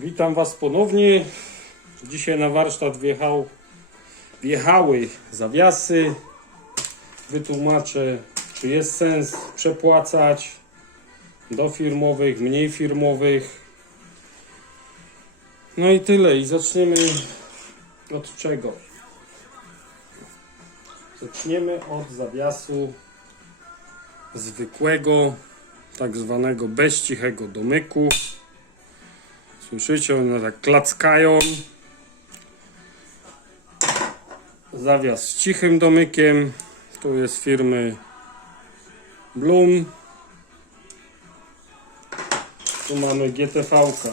Witam Was ponownie. Dzisiaj na warsztat wjechał, wjechały zawiasy. Wytłumaczę, czy jest sens przepłacać do firmowych, mniej firmowych. No i tyle. I zaczniemy od czego? Zaczniemy od zawiasu zwykłego, tak zwanego bez cichego domyku. Słyszycie, one tak klackają. Zawias z cichym domykiem. Tu jest firmy Bloom. Tu mamy GTV. -ka.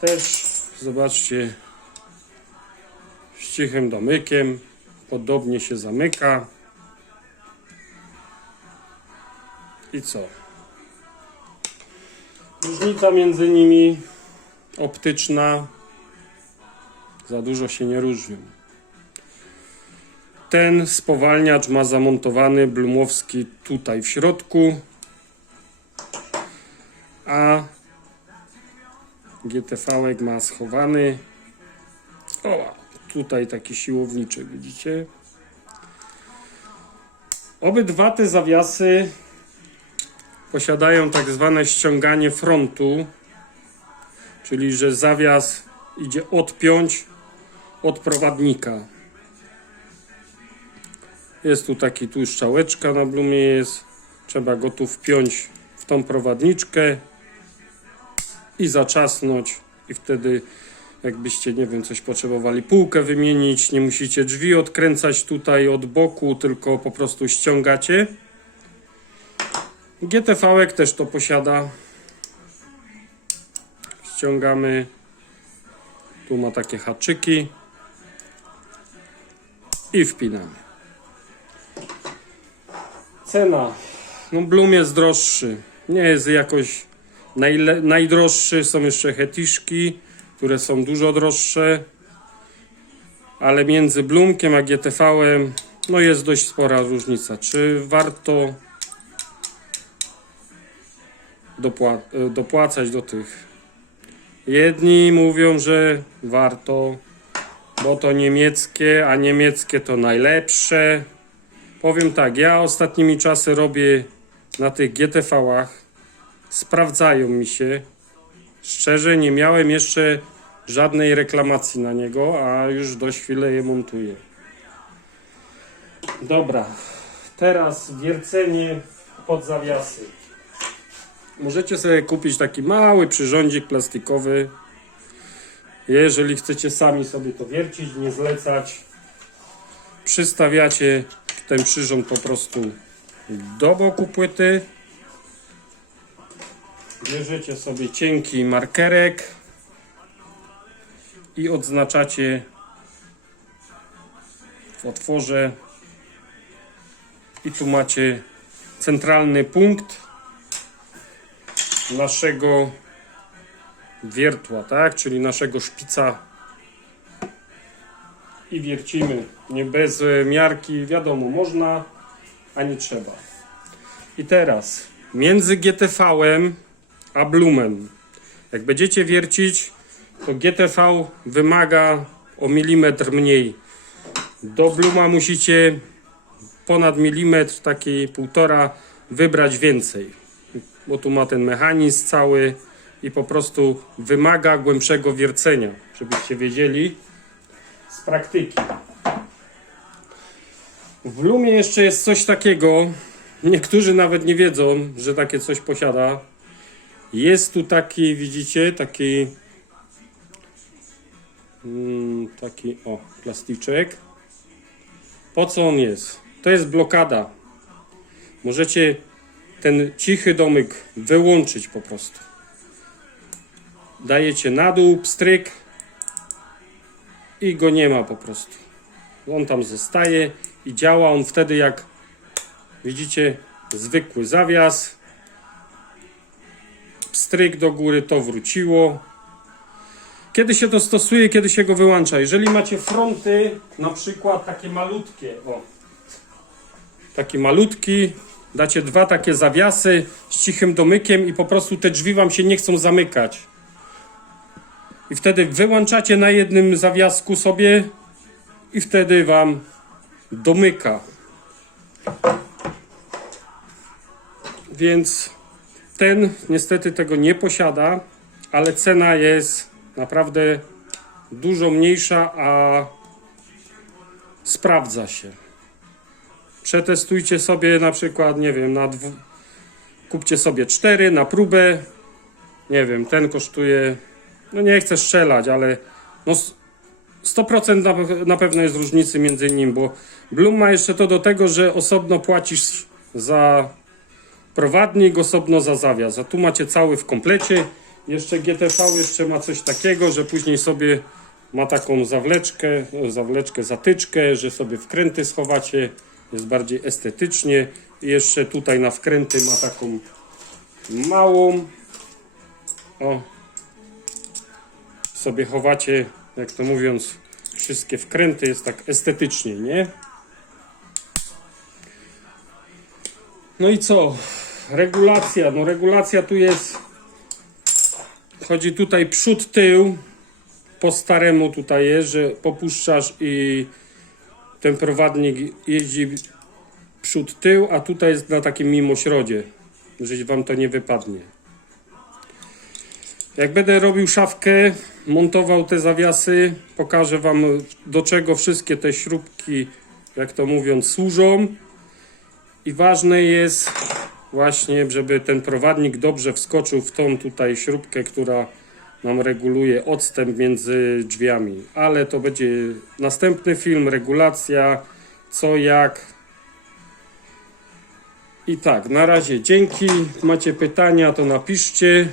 Też zobaczcie z cichym domykiem. Podobnie się zamyka. I co? Różnica między nimi optyczna za dużo się nie różnią. Ten spowalniacz ma zamontowany blumowski tutaj w środku, a GTV ma schowany o, tutaj taki siłowniczy, widzicie? Obydwa te zawiasy posiadają tak zwane ściąganie frontu, czyli że zawias idzie odpiąć od prowadnika. Jest tu taki tu strzałeczka na blumie jest. Trzeba go tu wpiąć w tą prowadniczkę i zaczasnąć i wtedy jakbyście, nie wiem, coś potrzebowali półkę wymienić, nie musicie drzwi odkręcać tutaj od boku, tylko po prostu ściągacie. GTV też to posiada. Ściągamy. Tu ma takie haczyki. I wpinamy. Cena. No Bloom jest droższy. Nie jest jakoś najle- najdroższy. Są jeszcze hetiszki, które są dużo droższe. Ale między Bloomkiem a GTV no jest dość spora różnica. Czy warto dopła- e, dopłacać do tych. Jedni mówią, że warto, bo to niemieckie, a niemieckie to najlepsze. Powiem tak, ja ostatnimi czasy robię na tych GTV-ach, sprawdzają mi się. Szczerze, nie miałem jeszcze żadnej reklamacji na niego, a już dość chwilę je montuję. Dobra, teraz wiercenie pod zawiasy. Możecie sobie kupić taki mały przyrządzik plastikowy. Jeżeli chcecie sami sobie to wiercić, nie zlecać, przystawiacie ten przyrząd po prostu do boku płyty. Bierzecie sobie cienki markerek i odznaczacie w otworze. I tu macie centralny punkt naszego wiertła, tak? Czyli naszego szpica i wiercimy. Nie bez e, miarki, wiadomo, można, a nie trzeba. I teraz między GTV-em a Blumem. Jak będziecie wiercić, to GTV wymaga o milimetr mniej. Do Bluma musicie ponad milimetr, taki półtora, wybrać więcej bo tu ma ten mechanizm cały i po prostu wymaga głębszego wiercenia, żebyście wiedzieli z praktyki. W Lumie jeszcze jest coś takiego, niektórzy nawet nie wiedzą, że takie coś posiada. Jest tu taki, widzicie, taki mm, taki, o, plastyczek. Po co on jest? To jest blokada. Możecie ten cichy domek wyłączyć po prostu. Dajecie na dół pstryk i go nie ma po prostu. On tam zostaje i działa on wtedy jak widzicie zwykły zawias. Pstryk do góry to wróciło. Kiedy się to stosuje, kiedy się go wyłącza? Jeżeli macie fronty, na przykład takie malutkie, o, taki malutki, dacie dwa takie zawiasy z cichym domykiem i po prostu te drzwi wam się nie chcą zamykać. I wtedy wyłączacie na jednym zawiasku sobie i wtedy wam domyka. Więc ten niestety tego nie posiada, ale cena jest naprawdę dużo mniejsza, a sprawdza się. Przetestujcie sobie na przykład, nie wiem, na dwu... kupcie sobie cztery na próbę. Nie wiem, ten kosztuje, no nie chcę strzelać, ale no s- 100% na, pe- na pewno jest różnicy między nim, bo Bloom ma jeszcze to do tego, że osobno płacisz za prowadnik, osobno za zawias, a tu macie cały w komplecie. Jeszcze GTV jeszcze ma coś takiego, że później sobie ma taką zawleczkę, e, zawleczkę, zatyczkę, że sobie wkręty schowacie, jest bardziej estetycznie. Jeszcze tutaj na wkręty ma taką małą, o, sobie chowacie, jak to mówiąc, wszystkie wkręty, jest tak estetycznie, nie? No i co? Regulacja, no regulacja tu jest, chodzi tutaj przód, tył, po staremu tutaj jest, że popuszczasz i ten prowadnik jeździ przód, tył, a tutaj jest na takim mimośrodzie, że wam to nie wypadnie. Jak będę robił szafkę, montował te zawiasy, pokażę wam do czego wszystkie te śrubki, jak to mówiąc, służą. I ważne jest właśnie, żeby ten prowadnik dobrze wskoczył w tą tutaj śrubkę, która nam reguluje odstęp między drzwiami. Ale to będzie następny film, regulacja, co jak. I tak, na razie dzięki. Macie pytania, to napiszcie.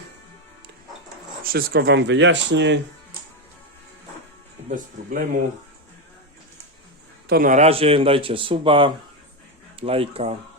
Wszystko Wam wyjaśnię. Bez problemu. To na razie dajcie suba, lajka.